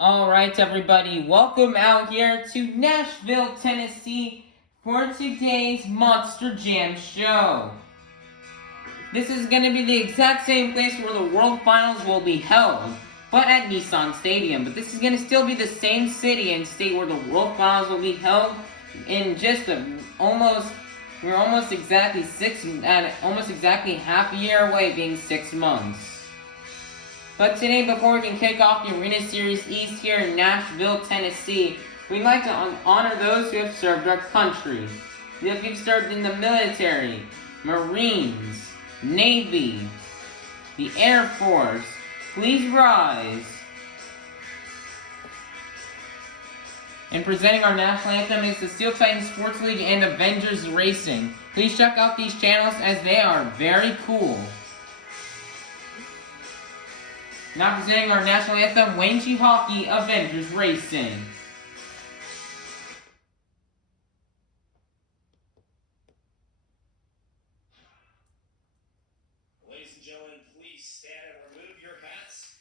Alright everybody, welcome out here to Nashville, Tennessee for today's Monster Jam show. This is going to be the exact same place where the World Finals will be held, but at Nissan Stadium. But this is going to still be the same city and state where the World Finals will be held in just we're almost exactly half a year away, being 6 months. But today, before we can kick off the Arena Series East here in Nashville, Tennessee, we'd like to honor those who have served our country. If you've served in the military, Marines, Navy, the Air Force, please rise. And presenting our national anthem is the Steel Titan Sports League and Avengers Racing. Please check out these channels as they are very cool. Now presenting our national anthem, Wayne Chi Hockey, Avengers Racing. Ladies and gentlemen, please stand and remove your hats.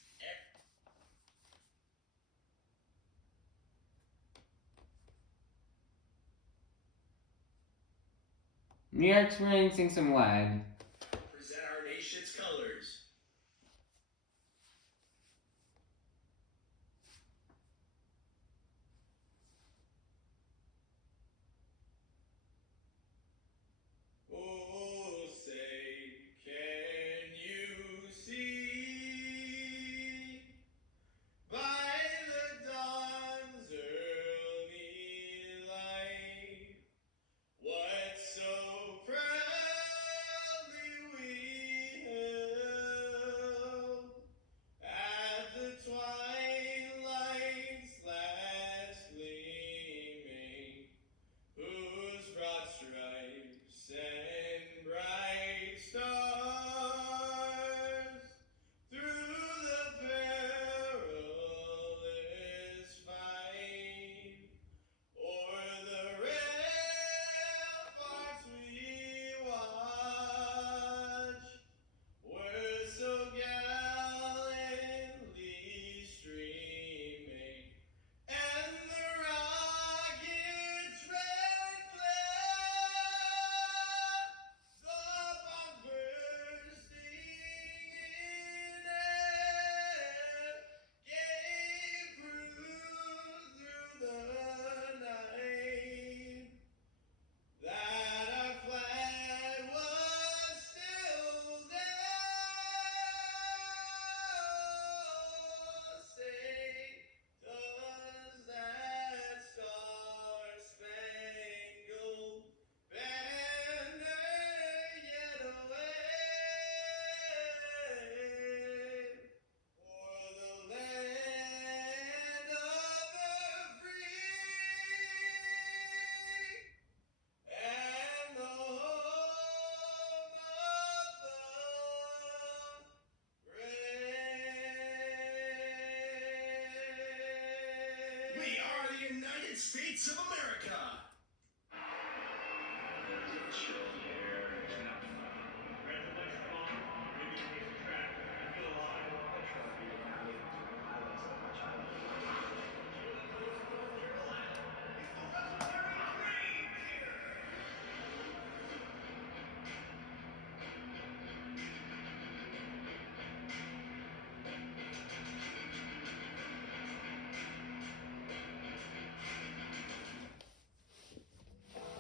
We are experiencing some lag. Present our nation's colors. Oh, say, can you see by the dawn's early light what so proudly we held at the twilight's last gleaming, whose broad stripes and bright stars through the perilous fight o'er the ramparts we watch were so gallantly streaming, and the rocket's red glare, the bomb bursting in air, gave proof through the night that our flag was still there. Say, does that star-spangled banner yet wave o'er the land of the free and the home of the brave? We are the United States of America.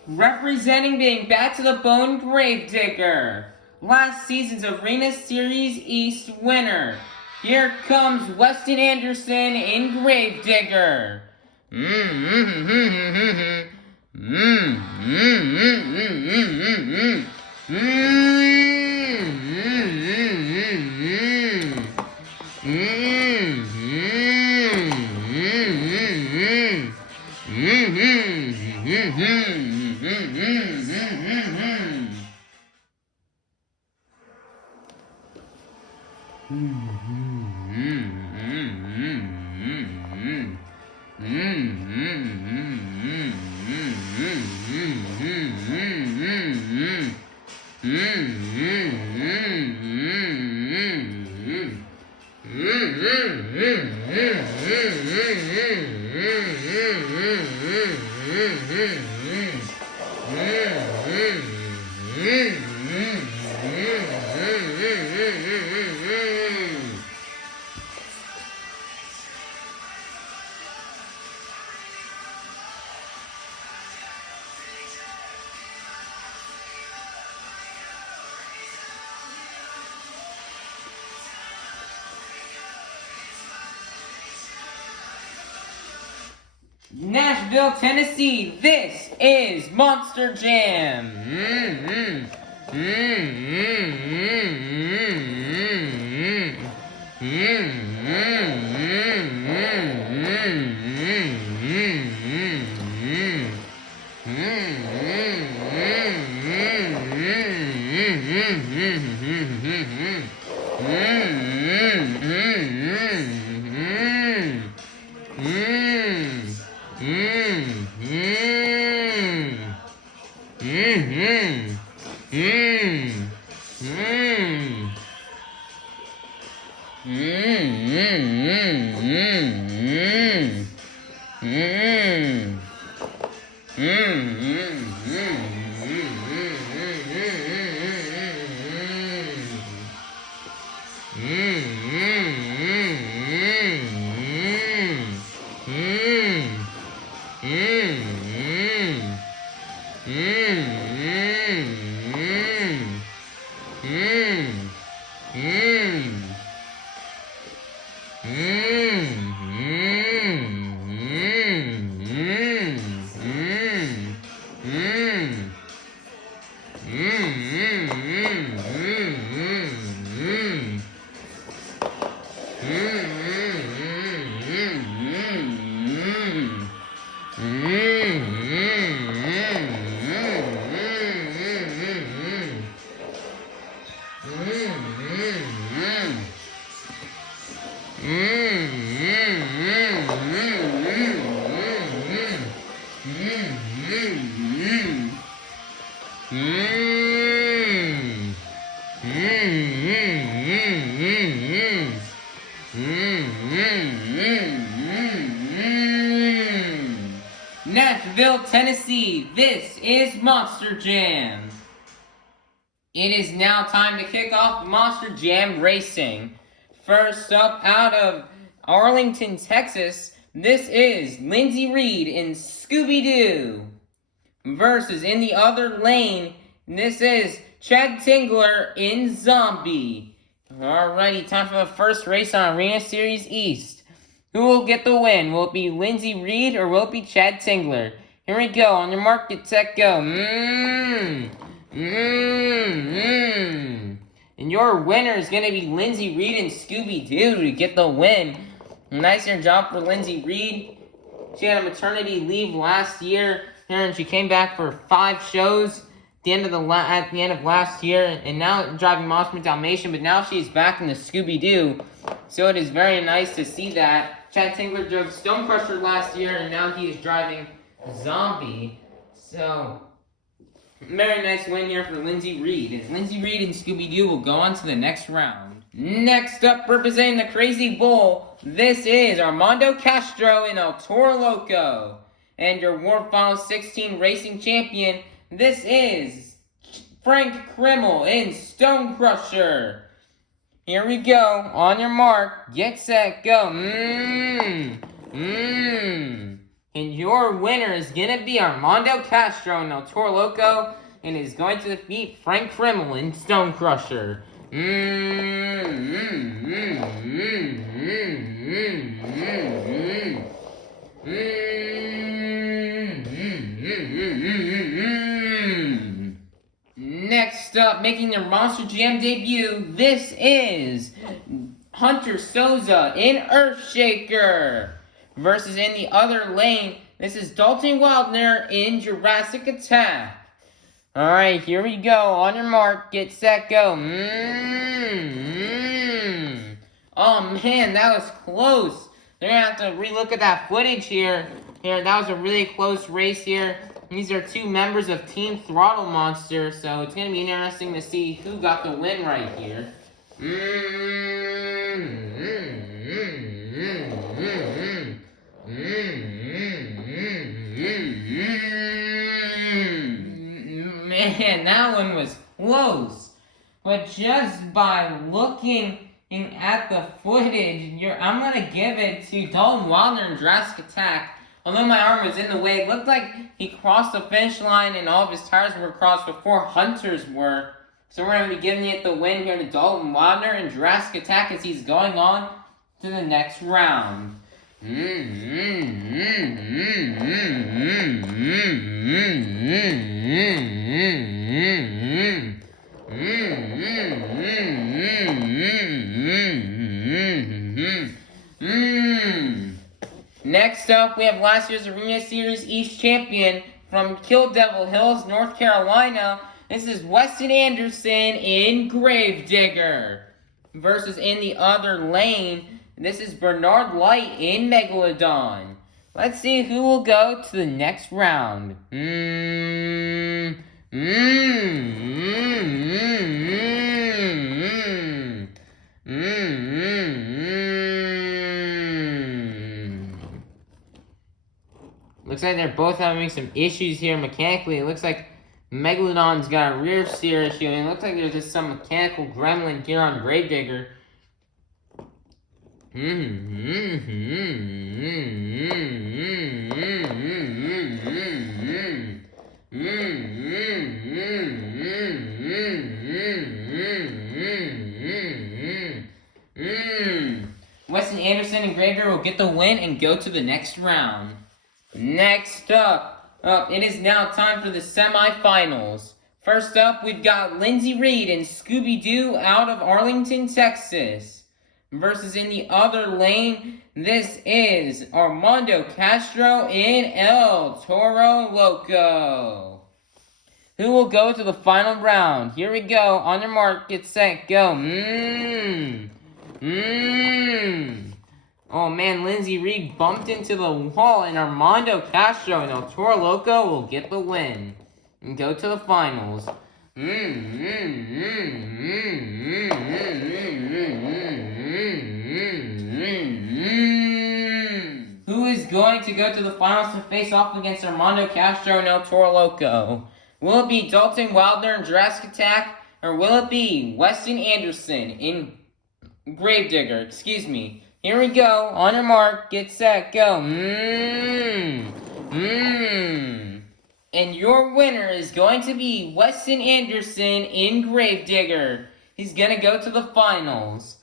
Representing being Bat to the Bone Gravedigger, last season's Arena Series East winner. Here comes Weston Anderson in Gravedigger. Nashville, Tennessee, this is Monster Jam. Nashville, Tennessee, this is Monster Jam. It is now time to kick off Monster Jam Racing. First up out of Arlington, Texas, this is Lindsey Reed in Scooby-Doo. Versus in the other lane, this is Chad Tingler in Zombie. Alrighty, time for the first race on Arena Series East. Who will get the win? Will it be Lindsey Reed or will it be Chad Tingler? Here we go. On your mark, get set, go. And your winner is going to be Lindsey Reed and Scooby-Doo to get the win. Nicer job for Lindsey Reed. She had a maternity leave last year, and she came back for 5 shows at the end of last year, and now driving Monster Dalmatian, but now she's back in the Scooby-Doo. So it is very nice to see that. Chad Tingler drove Stone Crusher last year, and now he is driving Zombie. So, very nice win here for Lindsey Reed. And Lindsey Reed and Scooby-Doo will go on to the next round. Next up, representing the Crazy Bull, this is Armando Castro in El Toro Loco. And your World Final 16 racing champion, this is Frank Krimmel in Stone Crusher. Here we go. On your mark, get set, go. And your winner is going to be Armando Castro in El Toro Loco and is going to defeat Frank Krimmel in Stone Crusher. Next up, making their Monster Jam debut, this is Hunter Souza in Earthshaker. Versus in the other lane, this is Dalton Wildner in Jurassic Attack. Alright, here we go. On your mark, get set, go. Oh man, that was close. They're going to have to relook at that footage here. That was a really close race here. These are 2 members of Team Throttle Monster, so it's going to be interesting to see who got the win right here. Man, that one was close. But just by looking at the footage, I'm gonna give it to Dalton Wilder and Jurassic Attack. Although my arm was in the way, it looked like he crossed the finish line and all of his tires were crossed before Hunter's were. So we're going to be giving it the win here to Dalton Wilder and Jurassic Attack as he's going on to the next round. Next up, we have last year's Arena Series East champion from Kill Devil Hills, North Carolina. This is Weston Anderson in Gravedigger. Versus in the other lane, this is Bernard Light in Megalodon. Let's see who will go to the next round. Looks like they're both having some issues here mechanically. It looks like Megalodon's got a rear steer issue, and it looks like there's just some mechanical gremlin here on Gravedigger. Weston Anderson and Gravedigger will get the win and go to the next round. Next up, it is now time for the semifinals. First up, we've got Lindsey Reed and Scooby-Doo out of Arlington, Texas. Versus in the other lane, this is Armando Castro in El Toro Loco. Who will go to the final round? Here we go. On your mark, get set, go. Oh man, Lindsey Reed bumped into the wall, and Armando Castro and El Toro Loco will get the win and go to the finals. Who is going to go to the finals to face off against Armando Castro and El Toro Loco? Will it be Dalton Wilder and Jurassic Attack, or will it be Weston Anderson in Gravedigger? Excuse me. Here we go. On your mark, get set, go. And your winner is going to be Weston Anderson in Gravedigger. He's going to go to the finals.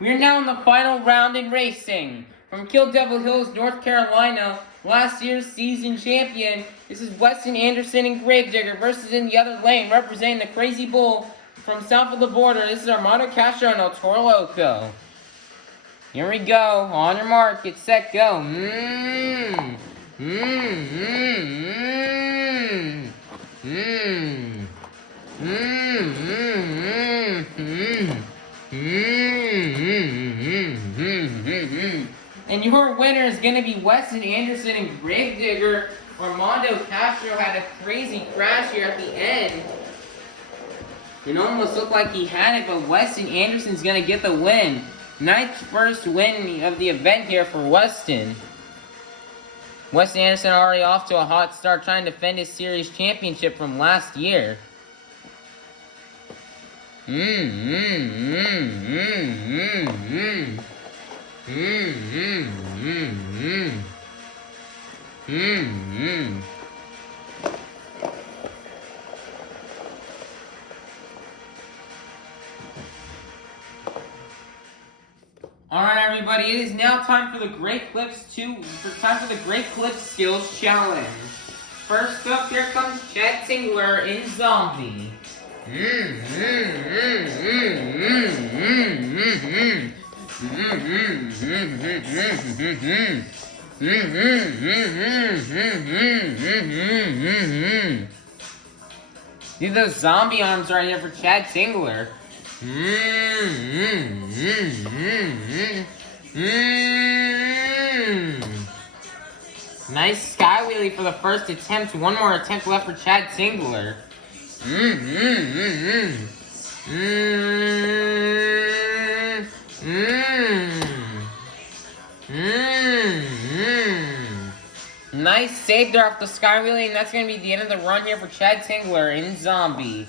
We are now in the final round in racing. From Kill Devil Hills, North Carolina, last year's season champion, this is Weston Anderson in Gravedigger versus in the other lane, representing the Crazy Bull from south of the border. This is Armando Castro and El Toro Loco. Here we go. On your mark, get set, go. And your winner is going to be Weston Anderson and Gravedigger. Armando Castro had a crazy crash here at the end. It almost looked like he had it, but Weston Anderson's going to get the win. Ninth first win of the event here for Weston. Weston Anderson already off to a hot start trying to defend his series championship from last year. Alright everybody, it is now time for the Great Clips Skills Challenge. First up, here comes Chad Tingler in Zombie. These are those zombie arms right here for Chad Tingler. Nice sky wheelie for the first attempt. One more attempt left for Chad Tingler. Nice save there off the sky wheelie, and that's going to be the end of the run here for Chad Tingler in Zombie.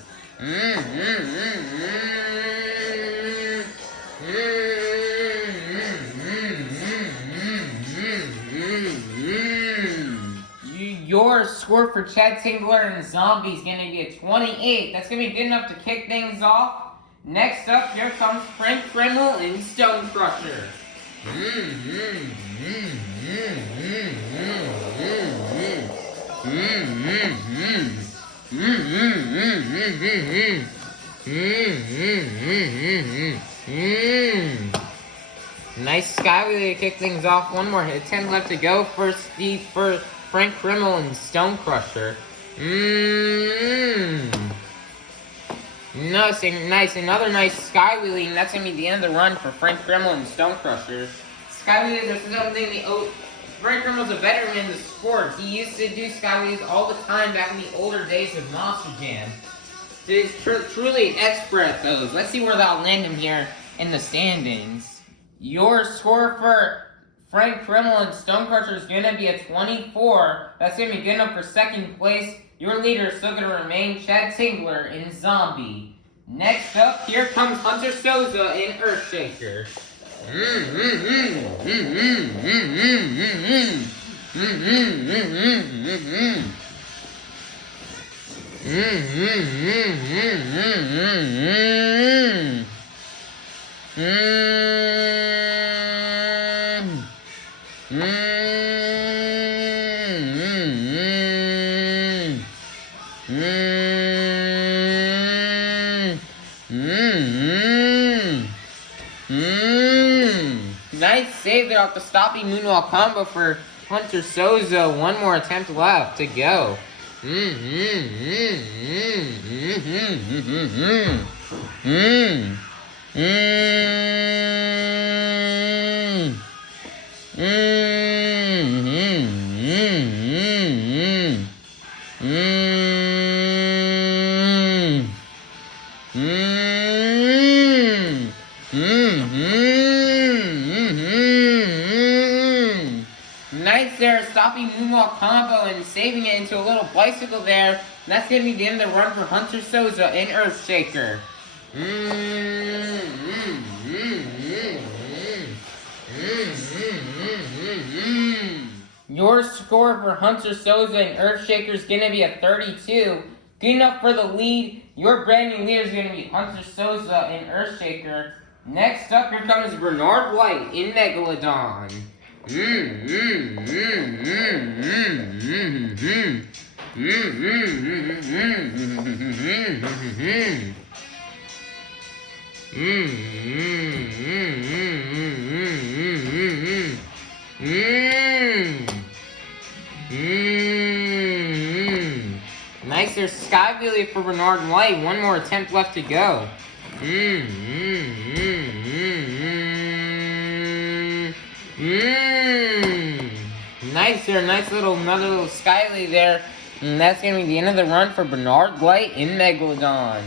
Your score for Chad Tingler in Zombie is going to be a 28. That's going to be good enough to kick things off. Next up, here comes Frank Kreml in Stone Crusher. Nice sky wheelie to kick things off. One more hit, 10 left to go for Frank Kreml and Stone Crusher. Nice, another nice sky wheelie, and that's gonna be the end of the run for Frank Kreml and Stone Crusher. Sky wheelies are something Frank Kremel's a veteran in the sport. He used to do sky wheelies all the time back in the older days of Monster Jam. He's truly an expert at those. Let's see where that'll land him here in the standings. Your score for Frank Kreml and Stone Crusher is going to be a 24. That's going to be good enough for second place. Your leader is still going to remain Chad Tingler in Zombie. Next up, here comes Hunter Souza in Earthshaker. Nice save there off the stopping moonwalk combo for Hunter Souza. One more attempt left to go. Nice there, stopping moonwalk combo and saving it into a little bicycle there. And that's going to be the end of the run for Hunter Souza in Earthshaker. Your score for Hunter Souza in Earthshaker is going to be a 32. Good enough for the lead. Your brand new leader is going to be Hunter Souza in Earthshaker. Next up, here comes Bernard White in Megalodon. Nice, there's sky wheelie for Bernard White. One more attempt left to go. Nice there, another little sky wheelie there. And that's going to be the end of the run for Bernard White in Megalodon.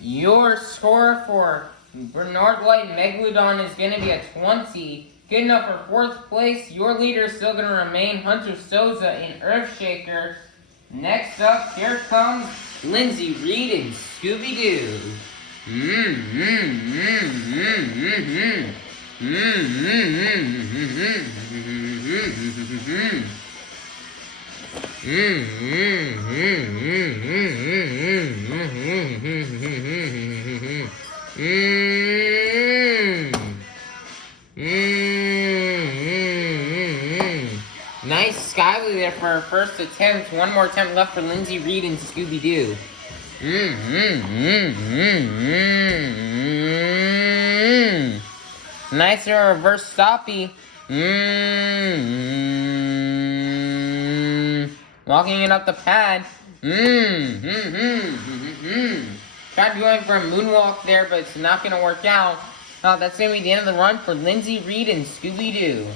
Your score for Bernard White in Megalodon is going to be a 20. Good enough for fourth place. Your leader is still going to remain Hunter Souza in Earthshaker. Next up, here comes Lindsay Reed in Scooby-Doo. Nice Skyway there for her first attempt. One more attempt left for Lindsay Reed and Scooby-Doo. Nice reverse stoppy. Walking it up the pad. Tried going for a moonwalk there, but it's not going to work out. That's going to be the end of the run for Lindsay Reed and Scooby-Doo.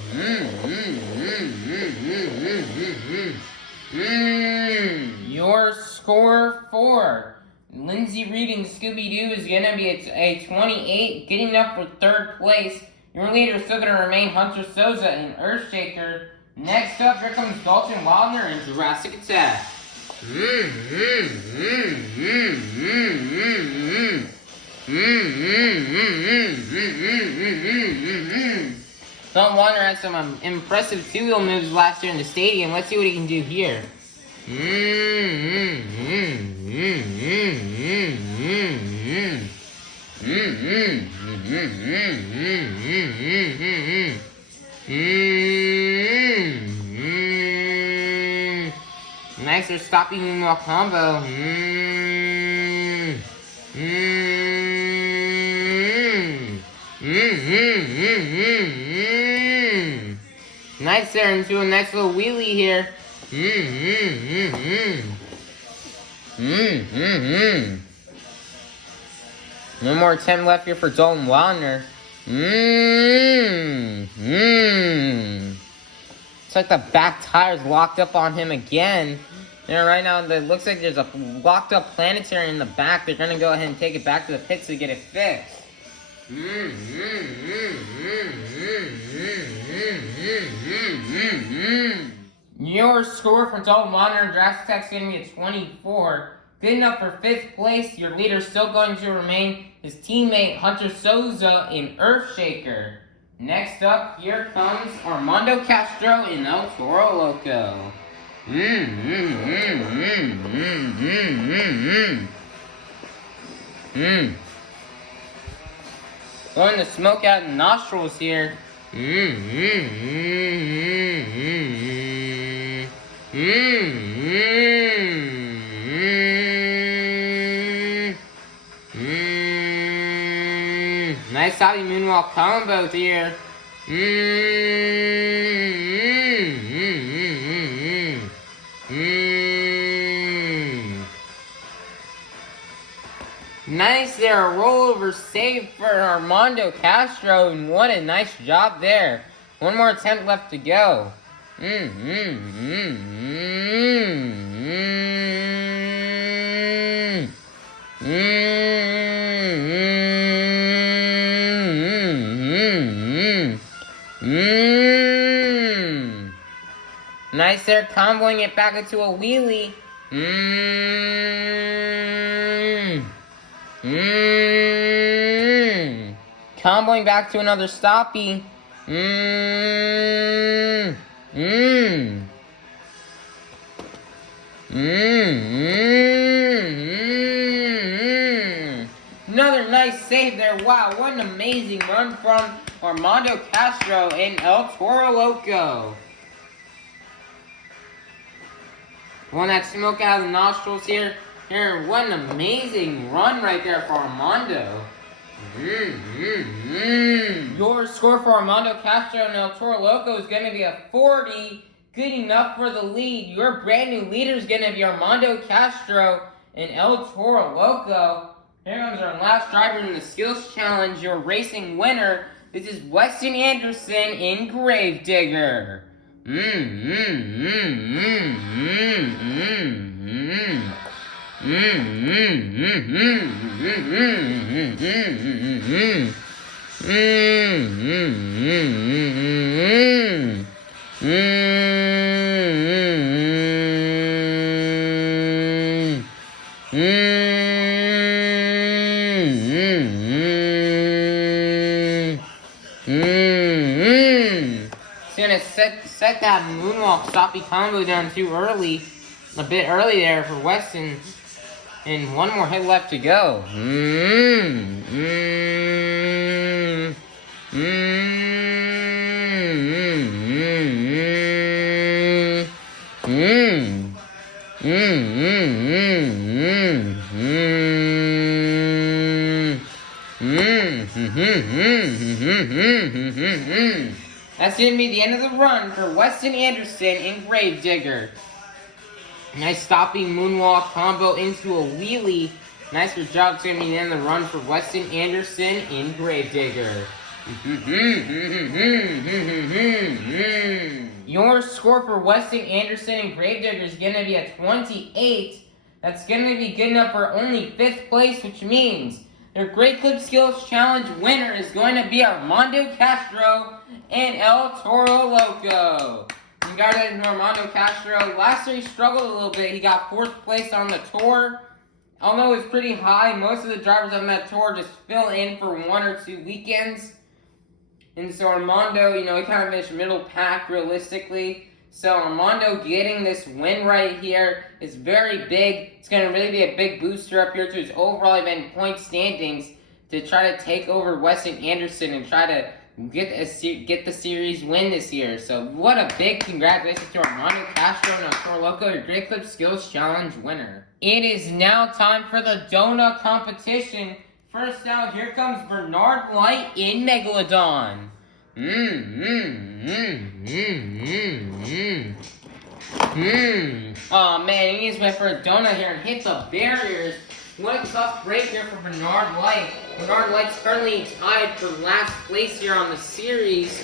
Your score for Lindsay Reed and Scooby-Doo is going to be a 28, getting up for third place. Your leader is still going to remain Hunter Souza and Earthshaker. Next up, here comes Dalton Wildner and Jurassic Attack. Dalton Wildner had some impressive two-wheel moves last year in the stadium. Let's see what he can do here. Nice or stopping moonwalk combo. Nice there into a nice little wheelie here. One more attempt left here for Dalton Wildner. It's like the back tire's locked up on him again. There right now, it looks like there's a locked up planetary in the back. They're gonna go ahead and take it back to the pits to get it fixed. Your score for Dalton Wildner and Jurassic Attack is going to be a 24. Good enough for 5th place. Your leader is still going to remain his teammate Hunter Souza in Earthshaker. Next up, here comes Armando Castro in El Toro Loco. Blowing the smoke out the nostrils here. Nice Saudi moonwalk combo here. Nice there, a rollover save for Armando Castro, and what a nice job there. One more attempt left to go. Nice there, comboing it back into a wheelie. Comboing back to another stoppy. Another nice save there. Wow, what an amazing run from Armando Castro in El Toro Loco. One that smoke out of the nostrils here. What an amazing run right there for Armando. Your score for Armando Castro and El Toro Loco is going to be a 40. Good enough for the lead. Your brand new leader is going to be Armando Castro and El Toro Loco. Here comes our last driver in the Skills Challenge. Your racing winner. This is Weston Anderson in Gravedigger. It's gonna set that moonwalk stoppy combo down too early. a bit early there for Weston. And one more hit left to go. That's going to be the end of the run for Weston Anderson and Gravedigger. Nice stopping moonwalk combo into a wheelie. Nice job. It's going to be the end of the run for Weston Anderson and Gravedigger. Your score for Weston Anderson and Gravedigger is going to be a 28. That's going to be good enough for only 5th place, which means their Great Clip Skills Challenge winner is going to be Armando Castro and El Toro Loco. Regarding Armando Castro, last year he struggled a little bit. He got 4th place on the tour. Although it was pretty high, most of the drivers on that tour just fill in for 1 or 2 weekends. And so Armando, he kind of finished middle pack realistically. So Armando getting this win right here is very big. It's going to really be a big booster up here to his overall event point standings to try to take over Weston Anderson and try to get the series win this year. So what a big congratulations to Armando Castro and Arturo Loco, your Great Clip Skills Challenge winner. It is now time for the donut competition. First out, here comes Bernard Light in Megalodon. Oh man, he just went for a donut here and hit the barriers. What a tough break here for Bernard Light. Bernard Light's currently tied for last place here on the series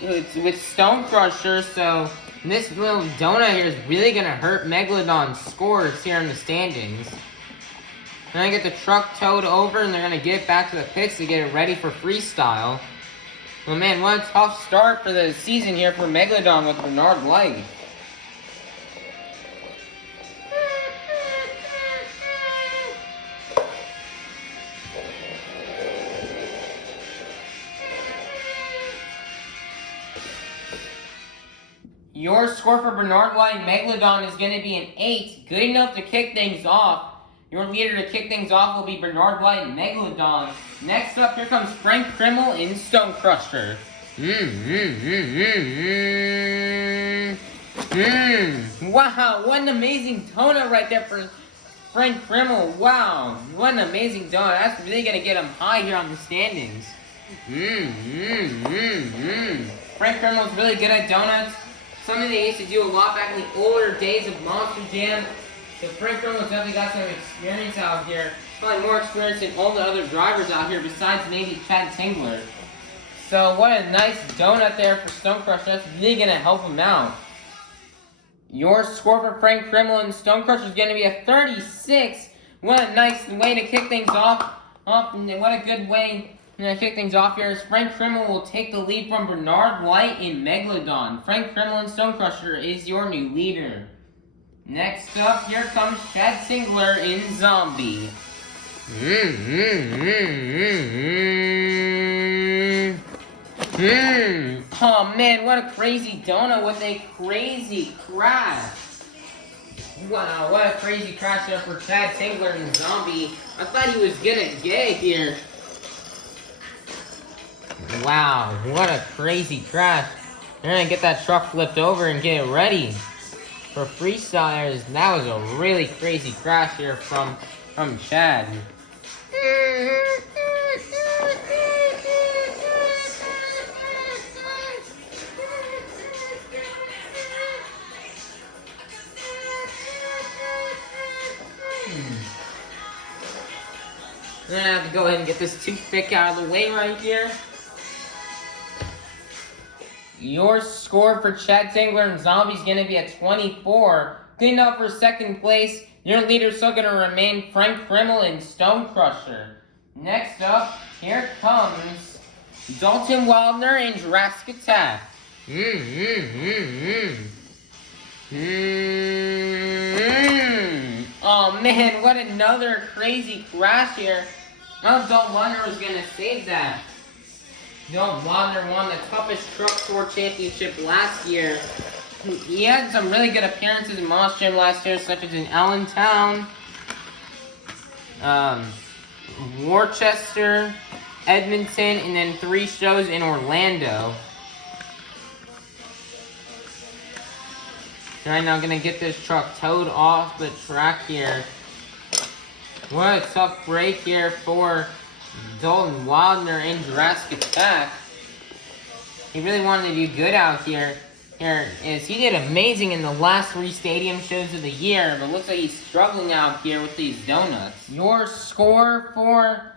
with Stone Crusher, so this little donut here is really going to hurt Megalodon's scores here in the standings. Then I get the truck towed over and they're going to get it back to the pits to get it ready for freestyle. Well, man, what a tough start for the season here for Megalodon with Bernard Light. Your score for Bernard Light and Megalodon is going to be an 8. Good enough to kick things off. Your leader to kick things off will be Bernard Light and Megalodon. Next up, here comes Frank Krimmel in Stone Crusher. Wow, what an amazing donut right there for Frank Krimmel. Wow, what an amazing donut. That's really going to get him high here on the standings. Frank Krimmel's really good at donuts. Something they used to do a lot back in the older days of Monster Jam. So Frank Krimmel's definitely got some experience out here. Probably more experience than all the other drivers out here besides maybe Chad Tingler. So what a nice donut there for Stone Crusher. That's really going to help him out. Your score for Frank Krimmel and Stone Crusher is going to be a 36. What a nice way to kick things off. What a good way to kick things off here is Frank Krimmel will take the lead from Bernard Light in Megalodon. Frank Krimmel and Stone Crusher is your new leader. Next up, here comes Chad Tingler in Zombie. Oh man, what a crazy donut with a crazy crash. Wow, what a crazy crash there for Chad Tingler in Zombie. I thought he was gonna get it here. Wow, what a crazy crash. They're gonna get that truck flipped over and get it ready for freestylers. That was a really crazy crash here from Chad. I'm gonna have to go ahead and get this toothpick out of the way right here. Your score for Chad Tingler and Zombie is going to be a 24. Good enough for second place. Your leader is still going to remain Frank Krimmel and Stone Crusher. Next up, here comes Dalton Wildner and Jurassic Attack. Oh man, what another crazy crash here. I thought Dalton Wildner was going to save that. Dalton Wildner won the toughest truck tour championship last year. He had some really good appearances in Moss Gym last year, such as in Allentown, Worcester, Edmonton, and then 3 shows in Orlando. Right now, gonna get this truck towed off the track here. What a tough break here for Dalton Wildner in Jurassic Attack. He really wanted to do good out here. He did amazing in the last 3 stadium shows of the year, but looks like he's struggling out here with these donuts. Your score for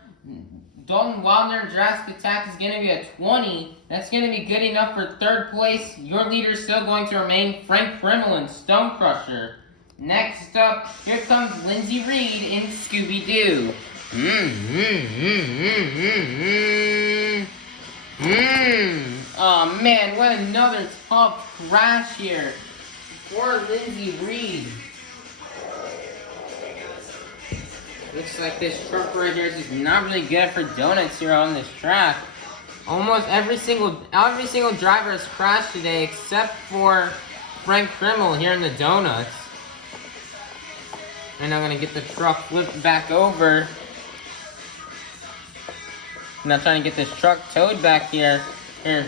Dalton Wildner in Jurassic Attack is going to be a 20. That's going to be good enough for 3rd place. Your leader is still going to remain Frank Krimmel in Stone Crusher. Next up, here comes Lindsey Reed in Scooby-Doo. Oh man, what another tough crash here for Lindsey Reed. Looks like this truck right here is just not really good for donuts here on this track. Almost every single driver has crashed today except for Frank Krimmel here in the donuts. And I'm gonna get the truck flipped back over. I'm not trying to get this truck towed back here. And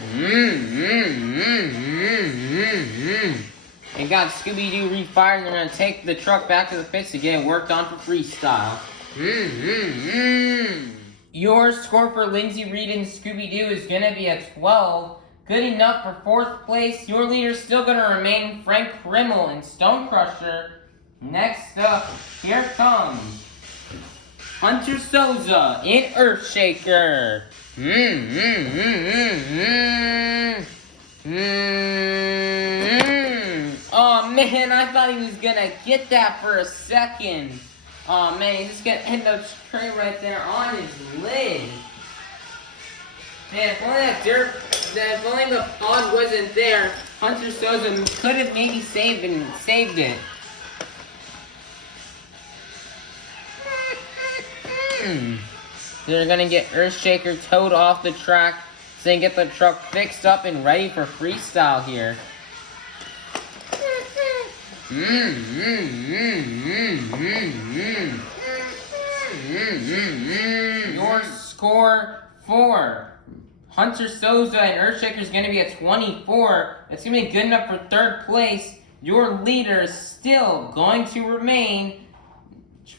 got Scooby-Doo refired, and they're gonna take the truck back to the pits to get it worked on for freestyle. Your score for Lindsey Reed and Scooby-Doo is gonna be a 12. Good enough for 4th place. Your leader's still gonna remain Frank Krimmel in Stone Crusher. Next up, here comes Hunter Souza in Earthshaker. Oh man, I thought he was gonna get that for a second. Oh man, he's just gonna end up straight right there on his lid. Man, if only the pod wasn't there, Hunter Souza could have maybe saved it. They're gonna get Earthshaker towed off the track so they can get the truck fixed up and ready for freestyle here. Your score for Hunter Souza and Earthshaker is going to be a 24. It's going to be good enough for 3rd place. Your leader is still going to remain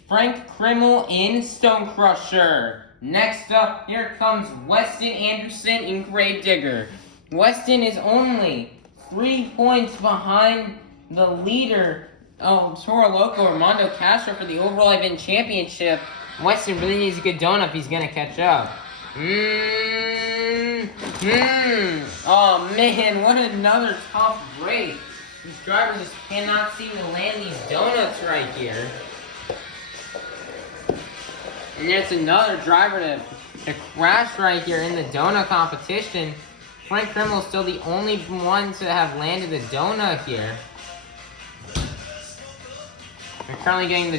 Frank Krimmel in Stone Crusher. Next up, here comes Weston Anderson in Gravedigger. Weston is only 3 points behind the leader, Toro Loco Armando Castro, for the overall event championship. Weston really needs a good donut if he's gonna catch up. Oh man, what another tough break. These drivers just cannot seem to land these donuts right here. And there's another driver to crash right here in the donut competition. Frank Krimmel is still the only one to have landed a donut here. We're currently getting the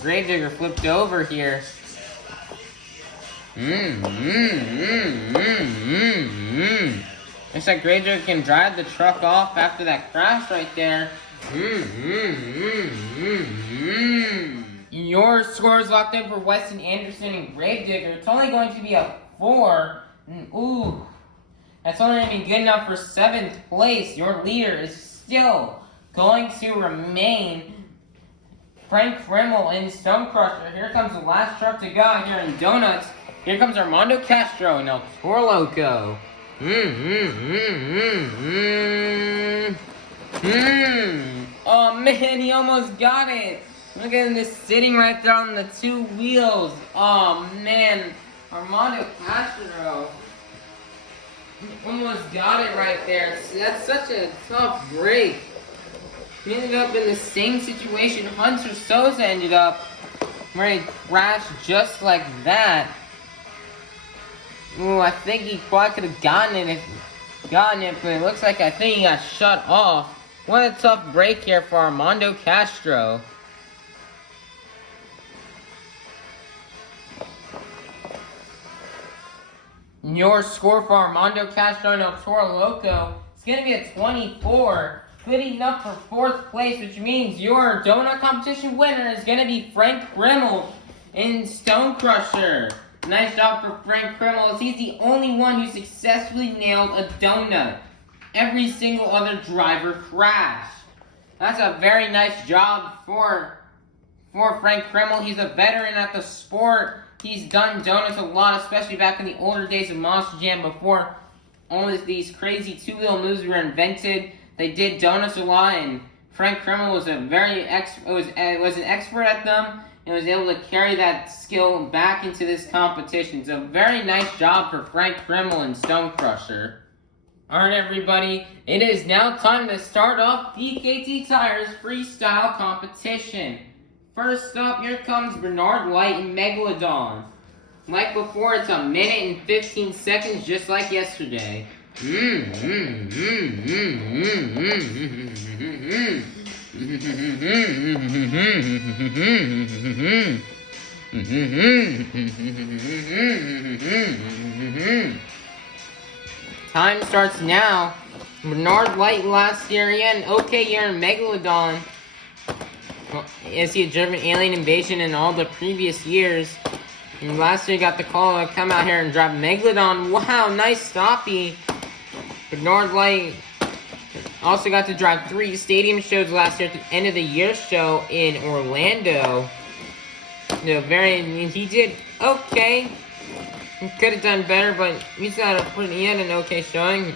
Gravedigger flipped over here. Looks like Gravedigger can drive the truck off after that crash right there. Your score is locked in for Weston Anderson and Gravedigger. It's only going to be a 4. Ooh. That's only going to be good enough for 7th place. Your leader is still going to remain Frank Krimmel in Stone Crusher. Here comes the last truck to go out here in Donuts. Here comes Armando Castro and El Toro Loco. Oh man, he almost got it. Look at him just sitting right there on the 2 wheels. Oh man, Armando Castro almost got it right there. That's such a tough break. He ended up in the same situation Hunter Souza ended up, where he crashed just like that. Ooh, I think he probably could have gotten it, but it looks like I think he got shut off. What a tough break here for Armando Castro. Your score for Armando Castro and El Toro Loco is going to be a 24. good enough for 4th place, which means your donut competition winner is going to be Frank Krimmel in Stone Crusher. Nice job for Frank Krimmel, as he's the only one who successfully nailed a donut. Every single other driver crashed. That's a very nice job for Frank Krimmel. He's a veteran at the sport. He's done donuts a lot, especially back in the older days of Monster Jam before all of these crazy two-wheel moves were invented. They did donuts a lot, and Frank Krimmel was an expert at them and was able to carry that skill back into this competition. So very nice job for Frank Krimmel and Stone Crusher. Alright everybody, it is now time to start off DKT Tires Freestyle Competition. First up, here comes Bernard Light and Megalodon. Like before, it's a minute and 15 seconds, just like yesterday. Time starts now. Bernard Light last year, he had an okay year in Megalodon, as he had driven Alien Invasion in all the previous years. And last year he got the call to come out here and drive Megalodon. Wow, nice stoppie. Bernard Light also got to drive 3 stadium shows last year at the end of the year show in Orlando. He did okay. He could have done better, but he had an okay showing.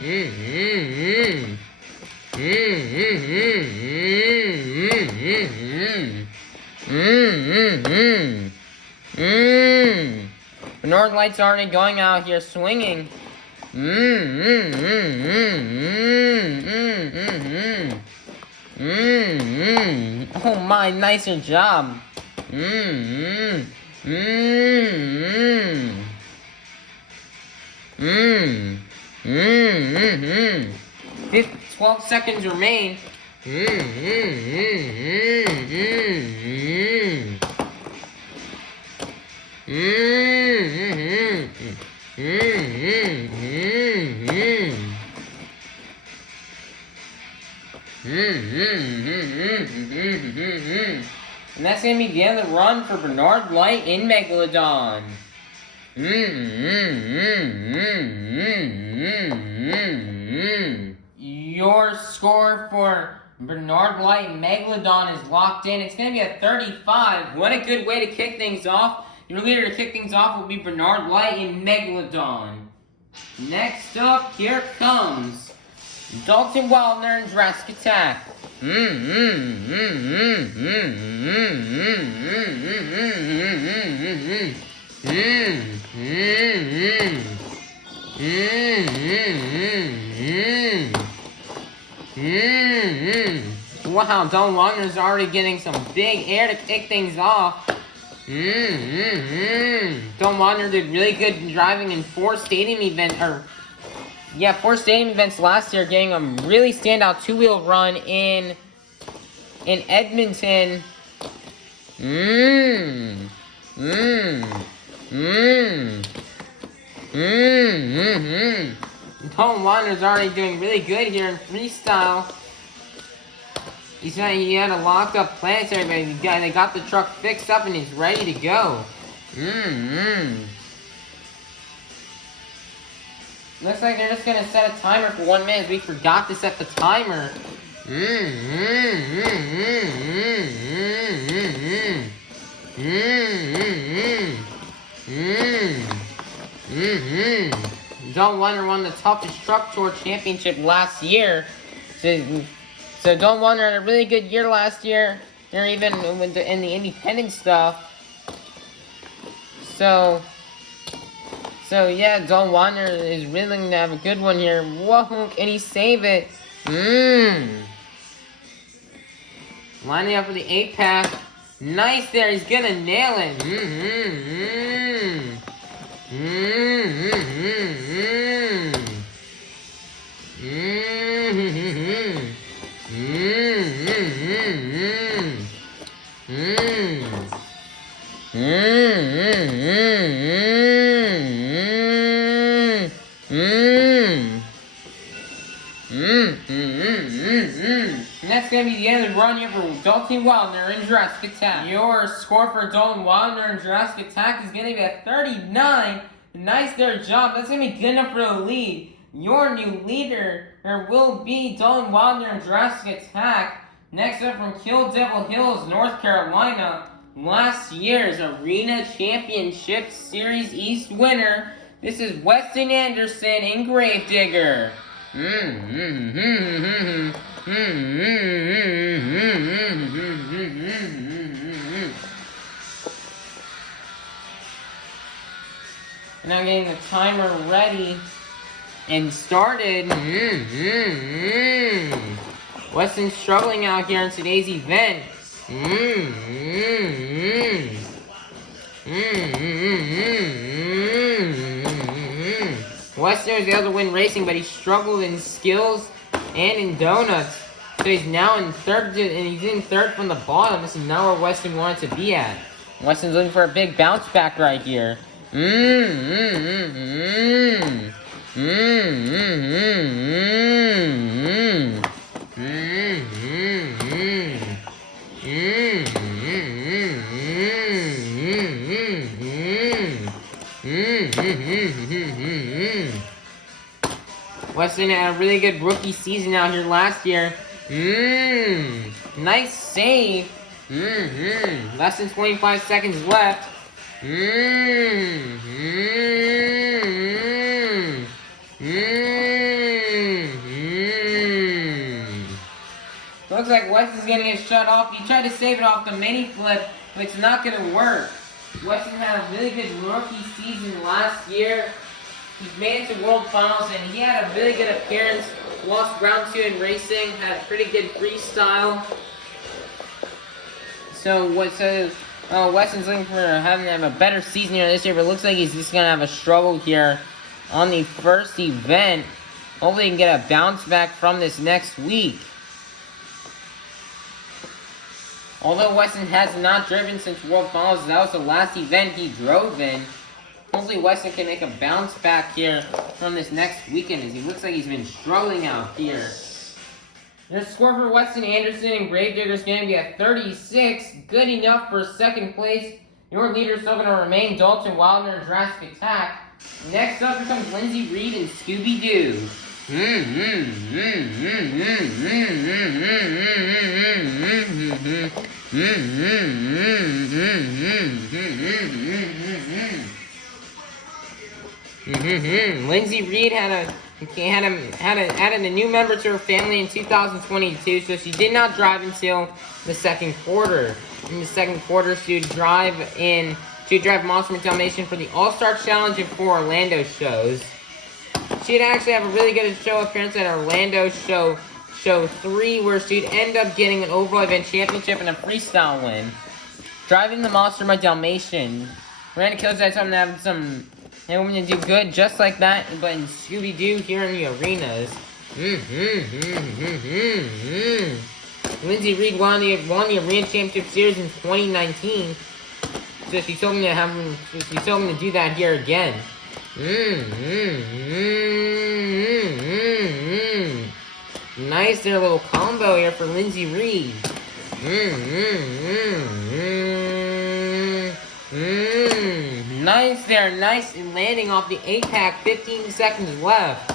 Bernard Light's already going out here swinging. Oh my, nicer job. 12 seconds remain. And that's going to be the end of the run for Bernard Light in Megalodon. Your score for Bernard Light and Megalodon is locked in. It's going to be a 35. What a good way to kick things off. Your leader to kick things off will be Bernard Light and Megalodon. Next up, here comes Dalton Wildner and Jurassic Attack. Wow, Dalton Wildner's already getting some big air to kick things off. Dalton Wildner did really good driving in 4 stadium events, 4 stadium events last year, getting a really standout two-wheel run in Edmonton. Dalton Wildner's already doing really good here in freestyle. He had a locked up planetary, but they got the truck fixed up and he's ready to go. Looks like they're just gonna set a timer for 1 minute. We forgot to set the timer. Dalton Wildner won the toughest truck tour championship last year. So Dalton Wildner had a really good year last year, or even in the independent stuff. So yeah, Dalton Wildner is really going to have a good one here. Whoa, can he save it? Lining up with the 8-pack. Nice there, he's going to nail it. And that's going to be the end of the run here for Dalton Wildner and Jurassic Attack. Your score for Dalton Wildner and Jurassic Attack is going to be at 39. Nice their job. That's going to be good enough for the lead. Your new leader will be Dalton Wildner and Jurassic Attack. Next up from Kill Devil Hills, North Carolina. Last year's Arena Championship Series East winner. This is Weston Anderson and Gravedigger. And I'm getting the timer ready and started. Weston's struggling out here in today's event. Weston was able to win racing, but he struggled in skills and in donuts. So he's now in third, and he's in third from the bottom. This is not where Weston wanted to be at. Weston's looking for a big bounce back right here. Weston had a really good rookie season out here last year. Nice save. Less than 25 seconds left. Looks like Weston's gonna get shut off. He tried to save it off the mini flip, but it's not gonna work. Weston had a really good rookie season last year. He made it to World Finals, and he had a really good appearance. Lost round 2 in racing, had a pretty good freestyle. So Weston's looking for having to have a better season here this year, but it looks like he's just gonna have a struggle here on the first event. Hopefully he can get a bounce back from this next week. Although Weston has not driven since World Finals, that was the last event he drove in. Hopefully Weston can make a bounce back here from this next weekend, as he looks like he's been struggling out here. Your score for Weston Anderson and Gravedigger is going to be at 36. Good enough for second place. Your leader is still going to remain Dalton Wildner and Jurassic Attack. Next up becomes Lindsay Reed and Scooby-Doo. Lindsay Reed added a new member to her family in 2022, so she did not drive until the second quarter. In the second quarter, she would drive Monster Domination for the All-Star Challenge and 4 Orlando shows. She'd actually have a really good show appearance at Orlando show 3, where she'd end up getting an overall event championship and a freestyle win. Driving the Monster by Dalmatian. Miranda Kills had something to have some women to do good just like that, but in Scooby-Doo here in the arenas. Lindsay Reed won the Arena Championship Series in 2019. So she's hoping to do that here again. Nice there, little combo here for Lindsay Reed. Nice there, nice landing off the 8-pack, 15 seconds left.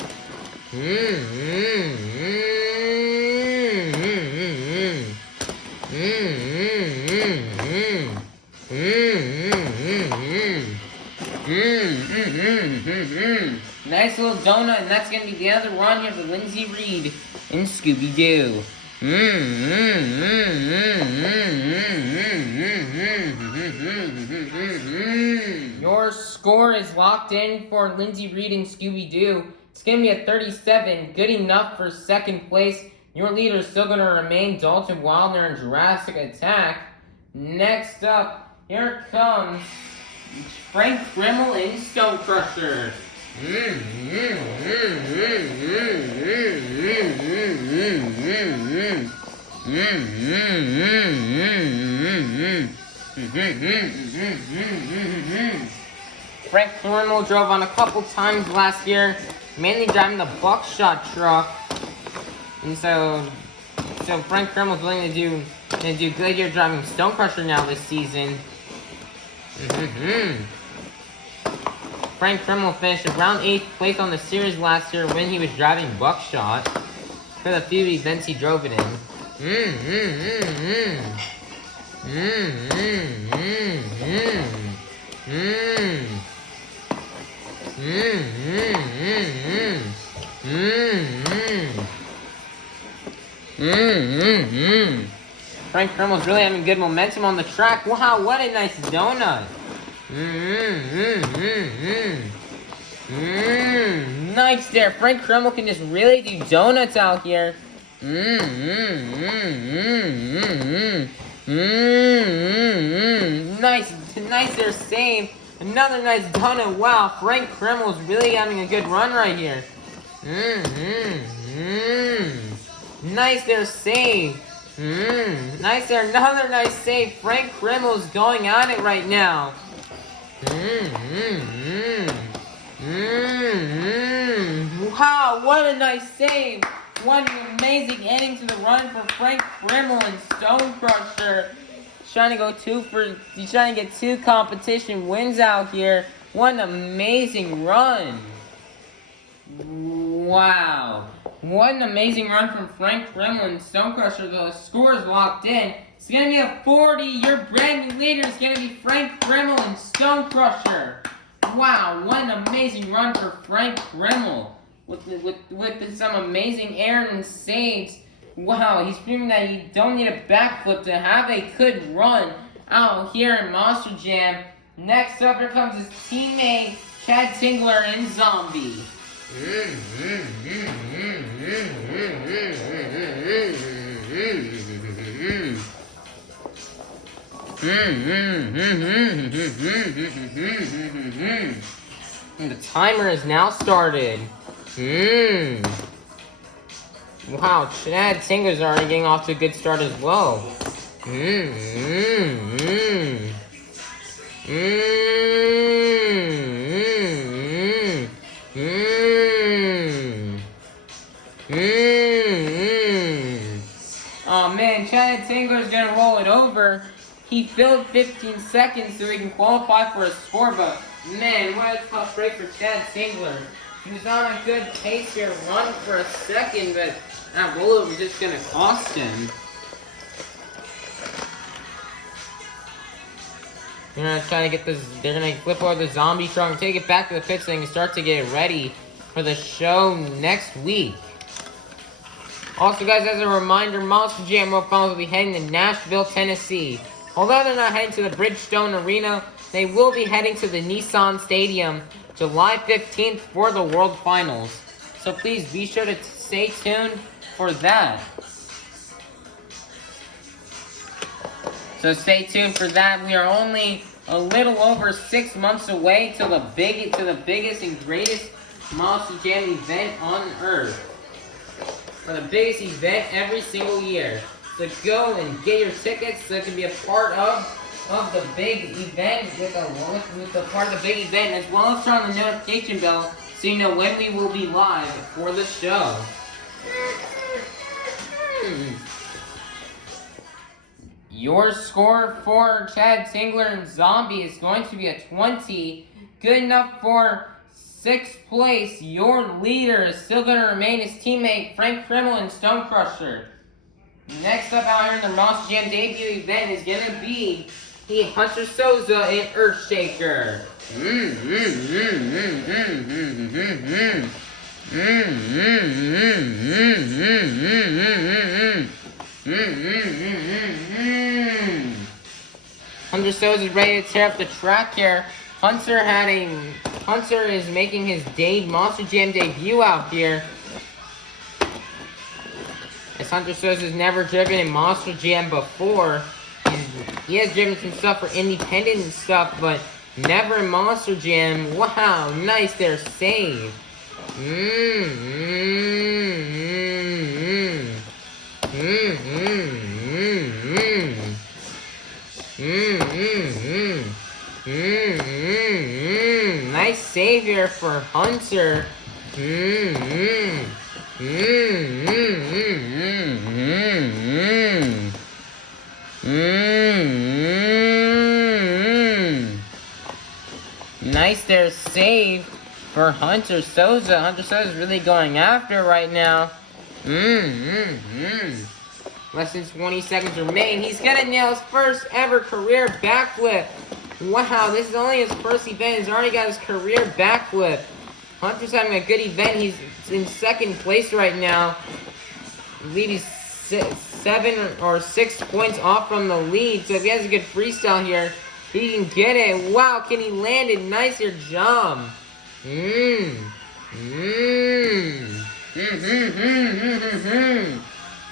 Nice little donut, and that's going to be the other run here for Lindsay Reed in Scooby-Doo. Your score is locked in for Lindsay Reed and Scooby-Doo. It's going to be a 37, good enough for second place. Your leader is still going to remain Dalton Wildner and Jurassic Attack. Next up, here comes Frank Grimmel and Stone Crusher. Frank Grimmel drove on a couple times last year, mainly driving the Buckshot truck. And so So Frank Kremel's willing to do good here driving Stone Crusher now this season. Frank Kremel finished around 8th place on the series last year when he was driving Buckshot for the few events he drove it in. Frank Kremel's really having good momentum on the track. Wow, what a nice donut. Nice there. Frank Kremel can just really do donuts out here. Nice there, save. Another nice donut. Wow, Frank Kremel's really having a good run right here. Nice there, save. Nice there, another nice save. Frank Kremel's going at it right now. Wow, what a nice save. What an amazing ending to the run for Frank Kremel and Stone Crusher. He's trying to get 2 competition wins out here. What an amazing run. Wow. What an amazing run from Frank Kremel and Stone Crusher. The score is locked in. It's going to be a 40. Your brand new leader is going to be Frank Kremel and Stone Crusher. Wow, what an amazing run for Frank Kremel. With some amazing air and saves. Wow, he's proving that you don't need a backflip to have a good run out here in Monster Jam. Next up, here comes his teammate, Chad Tingler in Zombie. And the timer is now started. Wow, Chad Tingler's already getting off to a good start as well. Oh man, Chad Tingler's gonna roll it over. He filled 15 seconds so he can qualify for a score, but man, what a tough break for Chad Tingler. He was on a good pace here, run for a second, but that rollover was just gonna cost him. They're gonna try to get this. They're gonna flip over the zombie truck and take it back to the pit so they can start to get it ready for the show next week. Also, guys, as a reminder, Monster Jam World Finals will be heading to Nashville, Tennessee. Although they're not heading to the Bridgestone Arena, they will be heading to the Nissan Stadium July 15th for the World Finals. So please be sure to stay tuned for that. So stay tuned for that. We are only a little over 6 months away till the biggest and greatest Monster Jam event on Earth. For the biggest event every single year. So go and get your tickets so you can be a part of the big event with the part of the big event, as well as turn on the notification bell so you know when we will be live for the show. Your score for Chad Tingler and Zombie is going to be a 20. Good enough for 6th place. Your leader is still going to remain his teammate Frank Kremel and Stone Crusher. Next up out here in the Monster Jam debut event is going to be Hunter Souza and Earthshaker. Hunter Souza is ready to tear up the track here. Hunter is making his Monster Jam debut out here. As Hunter Souza's never driven in Monster Jam before. He has driven some stuff for independent and stuff, but never in Monster Jam. Wow, nice there, save. Nice save here for Hunter. Nice there, save for Hunter Souza. Hunter Souza is really going after right now. Less than 20 seconds remain. He's gonna nail his first ever career backflip. Wow, this is only his first event. He's already got his career backflip. Hunter's having a good event. He's in second place right now. I believe he's 7 or 6 points off from the lead. So if he has a good freestyle here, he can get it. Wow, can he land it? Nicer jump.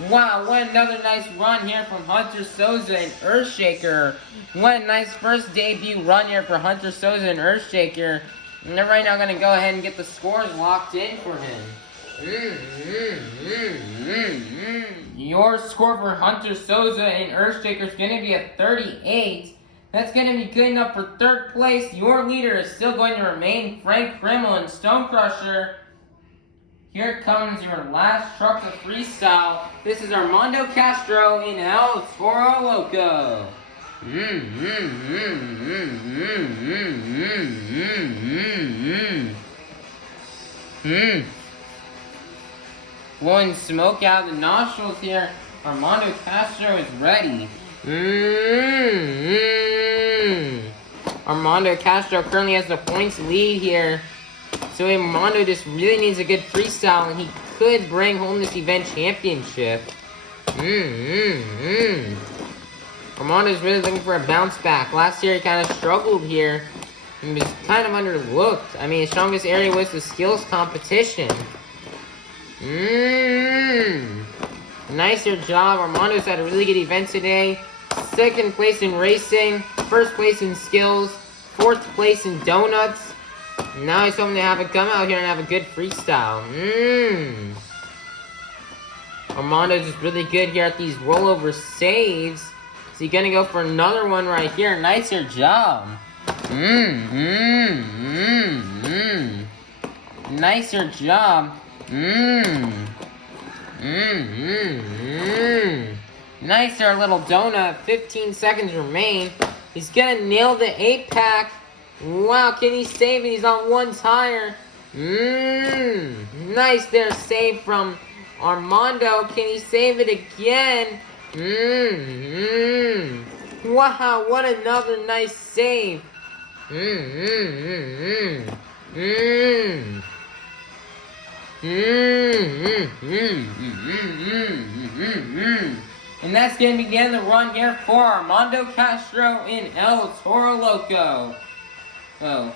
Wow, what another nice run here from Hunter Souza and Earthshaker. What a nice first debut run here for Hunter Souza and Earthshaker. And they're right now going to go ahead and get the scores locked in for him. Your score for Hunter Souza and Earthshaker is going to be a 38. That's going to be good enough for third place. Your leader is still going to remain Frank Krimmel and Stone Crusher. Here comes your last truck of freestyle. This is Armando Castro in El Toro Loco. Blowing smoke out of the nostrils here. Armando Castro is ready. Armando Castro currently has the points lead here. So Armando just really needs a good freestyle, and he could bring home this event championship. Armando's really looking for a bounce back. Last year he kind of struggled here. He was kind of underlooked. I mean, his strongest area was the skills competition. Nicer job. Armando's had a really good event today. Second place in racing, first place in skills, fourth place in donuts. Now he's hoping to have it come out here and have a good freestyle. Armando's just really good here at these rollover saves. Is he gonna go for another one right here? Nicer job. Nicer job. Nicer little donut. 15 seconds remain. He's gonna nail the 8-pack. Wow, can he save it? He's on one tire. Nice there save from Armando. Can he save it again? Wow, what another nice save. And that's going to begin the run here for Armando Castro in El Toro Loco. Oh.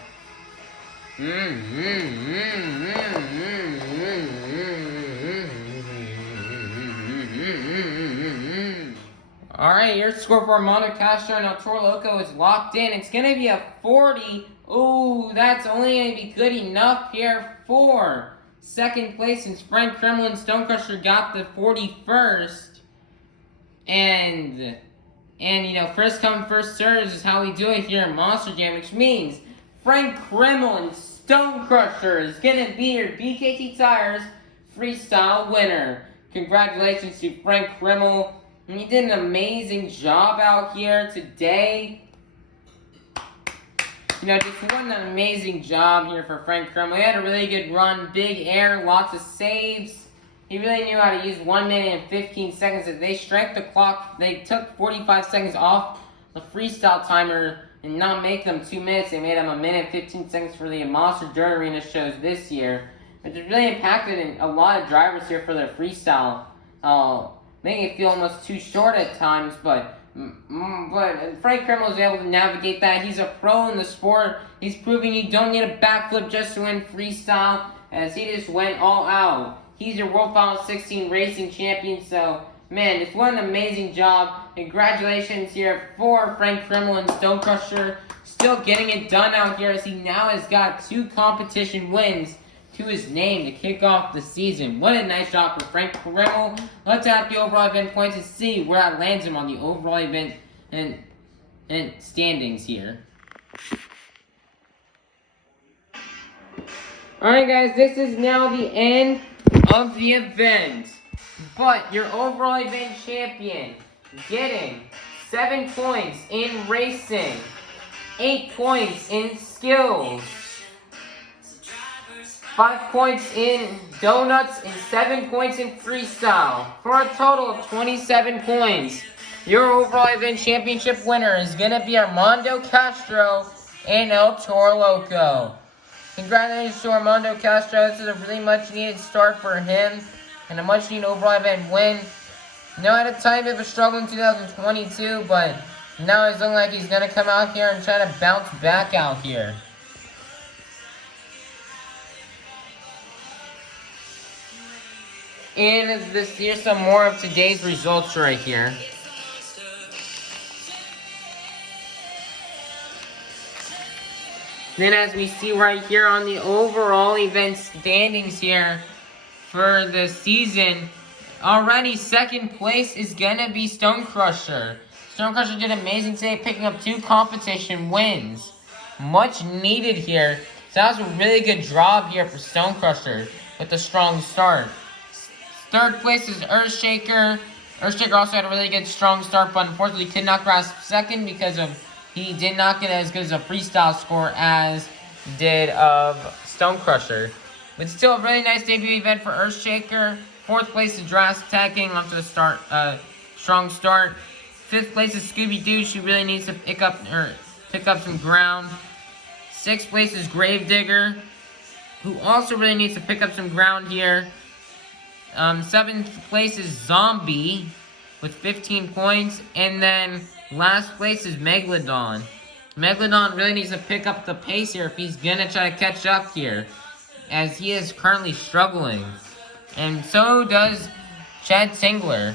Alright, your score for Armando Castro and El Toro Loco is locked in. It's going to be a 40. Ooh, that's only going to be good enough here for second place, since Frank Krimmel and Stone Crusher got the 41st. And you know, first come, first serves is how we do it here in Monster Jam, which means Frank Krimmel and Stone Crusher is going to be your BKT Tires freestyle winner. Congratulations to Frank Krimmel. He did an amazing job out here today. You know, just what an amazing job here for Frank Krimmel. He had a really good run, big air, lots of saves. He really knew how to use 1 minute and 15 seconds. They shrank the clock. They took 45 seconds off the freestyle timer and not make them 2 minutes. They made them 1 minute and 15 seconds for the Monster Dirt Arena shows this year, which has really impacted a lot of drivers here for their freestyle, making it feel almost too short at times. But Frank Krimmel is able to navigate that. He's a pro in the sport. He's proving you don't need a backflip just to win freestyle, as he just went all out. He's your World Final 16 racing champion. So, man, just what an amazing job. Congratulations here for Frank Krimmel and Stone Crusher. Still getting it done out here, as he now has got 2 competition wins to his name to kick off the season. What a nice job for Frank Krimmel. Let's add the overall event points and see where that lands him on the overall event and standings here. Alright guys, this is now the end of the event. But your overall event champion, getting 7 points in racing, 8 points in skills, 5 points in donuts, and 7 points in freestyle, for a total of 27 points. Your overall event championship winner is going to be Armando Castro and El Toro Loco. Congratulations to Armando Castro. This is a really much needed start for him and a much needed overall event win. At a time of a struggle in 2022, but now it's looking like he's going to come out here and try to bounce back out here. And here's some more of today's results right here. Then as we see right here on the overall event standings here for the season, already second place is going to be Stone Crusher. Stone Crusher did amazing today, picking up 2 competition wins. Much needed here. So that was a really good job here for Stone Crusher with a strong start. Third place is Earthshaker. Earthshaker also had a really good strong start, but unfortunately could not grasp second because he did not get as good as a freestyle score as did of Stone Crusher. But still a really nice debut event for Earthshaker. Fourth place is Jurassic Tag getting off to a strong start. Fifth place is Scooby Doo. She really needs to pick up some ground. Sixth place is Gravedigger, who also really needs to pick up some ground here. Seventh place is Zombie with 15 points. And then last place is Megalodon. Megalodon really needs to pick up the pace here if he's going to try to catch up here, as he is currently struggling. And so does Chad Singler.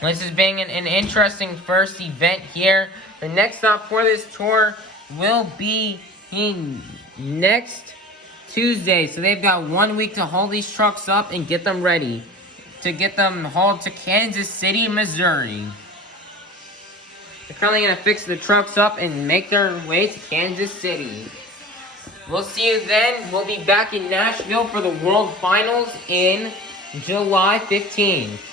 This has been an interesting first event here. The next stop for this tour will be in next Tuesday. So they've got 1 week to haul these trucks up and get them ready to get them hauled to Kansas City, Missouri. They're currently going to fix the trucks up and make their way to Kansas City. We'll see you then. We'll be back in Nashville for the World Finals in July 15th.